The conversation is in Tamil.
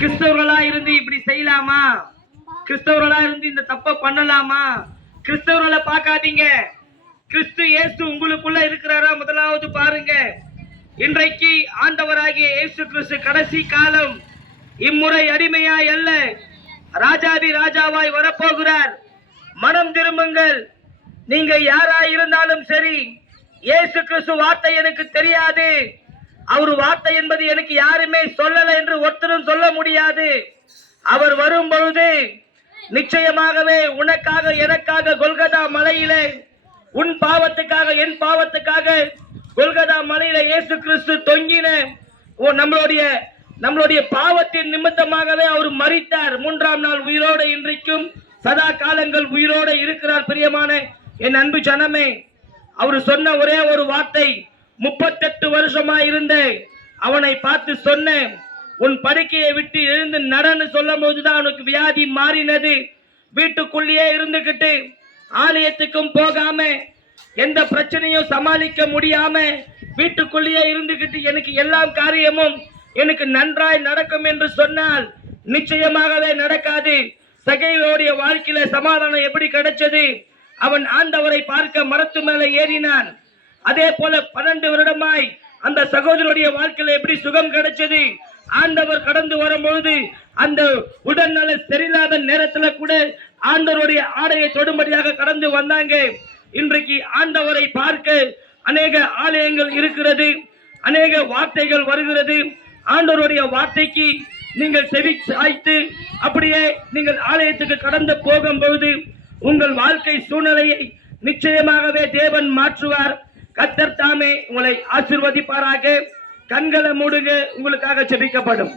கிறிஸ்தவர்களா இருந்து இப்படி செய்யலாமா? கிறிஸ்தவர்களா இருந்து இந்த தப்ப பண்ணலாமா? கிறிஸ்தவர்களை பார்க்காதீங்க. கிறிஸ்து இயேசு உங்களுக்குள்ள இருக்கிறாரா முதலாவது பாருங்க. இன்றைக்கு ஆண்டவராகிய இயேசு கிறிஸ்து கடைசி காலம், இம்முறை அடிமையாய் அல்ல, ராஜாதி ராஜாவாய் வரப்போகிறார். மனம் திரும்புங்கள். நீங்க யாராய் இருந்தாலும் சரி, இயேசு கிறிஸ்து வார்த்தை எனக்கு தெரியாது, அவர் வார்த்தை என்பது எனக்கு யாருமே சொல்லல என்று ஒருத்தரும் சொல்ல முடியாது. அவர் வரும் பொழுது நிச்சயமாகவே உனக்காக எனக்காக கொல்கதா மலையிலே, உன் பாவத்துக்காக என் பாவத்துக்காக கொல்கதா மலையில இயேசு கிறிஸ்து தொங்கின நம்மளுடைய பாவத்தின் நிமித்தமாகவே அவர் மரித்தார். 3ஆம் நாள் உயிரோடு இன்றைக்கும் சதா காலங்கள் உயிரோடு இருக்கிறார். பிரியமான என் அன்பு ஜனமே, அவர் சொன்ன ஒரே ஒரு வார்த்தை, 38 வருஷமா இருந்த அவனை பார்த்து சொன்ன, உன் படுக்கையை விட்டு எழுந்து நடன்னு சொல்லும் போதுதான் அவனுக்கு வியாதி மாறினது. வீட்டுக்குள்ளேயே இருந்துகிட்டு ஆலயத்துக்கும் போகாம எந்த பிரச்சனையும் சமாளிக்க முடியாம வீட்டுக்குள்ளேயே இருந்துகிட்டு எனக்கு எல்லா காரியமும் எனக்கு நன்றாய் நடக்கும் என்று சொன்னால் நிச்சயமாகவே நடக்காது. சகேயுடைய வாழ்க்கையில சமாதானம் எப்படி கிடைச்சது? அவன் ஆண்டவரை பார்க்க மரத்து மேல ஏறினான். அதே போல 12 வருடமாய் அந்த சகோதரருடைய வாழ்க்கையில எப்படி சுகம் கிடைச்சது? ஆண்டவர் கடந்து வரும்பொழுது அந்த உடல்நல சரியில்லாத நேரத்துல கூட ஆண்டவருடைய ஆடையை தொடும்படியாக கடந்து வந்தாங்க. இன்றைக்கு ஆண்டவரை பார்க்க அநேக ஆலயங்கள் இருக்கிறது, அநேக வார்த்தைகள் வருகிறது. ஆண்டவருடைய வார்த்தைக்கு நீங்கள் செவி சாய்த்து அப்படியே நீங்கள் ஆலயத்துக்கு கடந்து போகும்போது உங்கள் வாழ்க்கை சூழ்நிலையை நிச்சயமாகவே தேவன் மாற்றுவார். கர்த்தர் தாமே உங்களை ஆசீர்வதிப்பாராக. கண்களை மூடுங்க, உங்களுக்காக ஜெபிக்கப்படும்.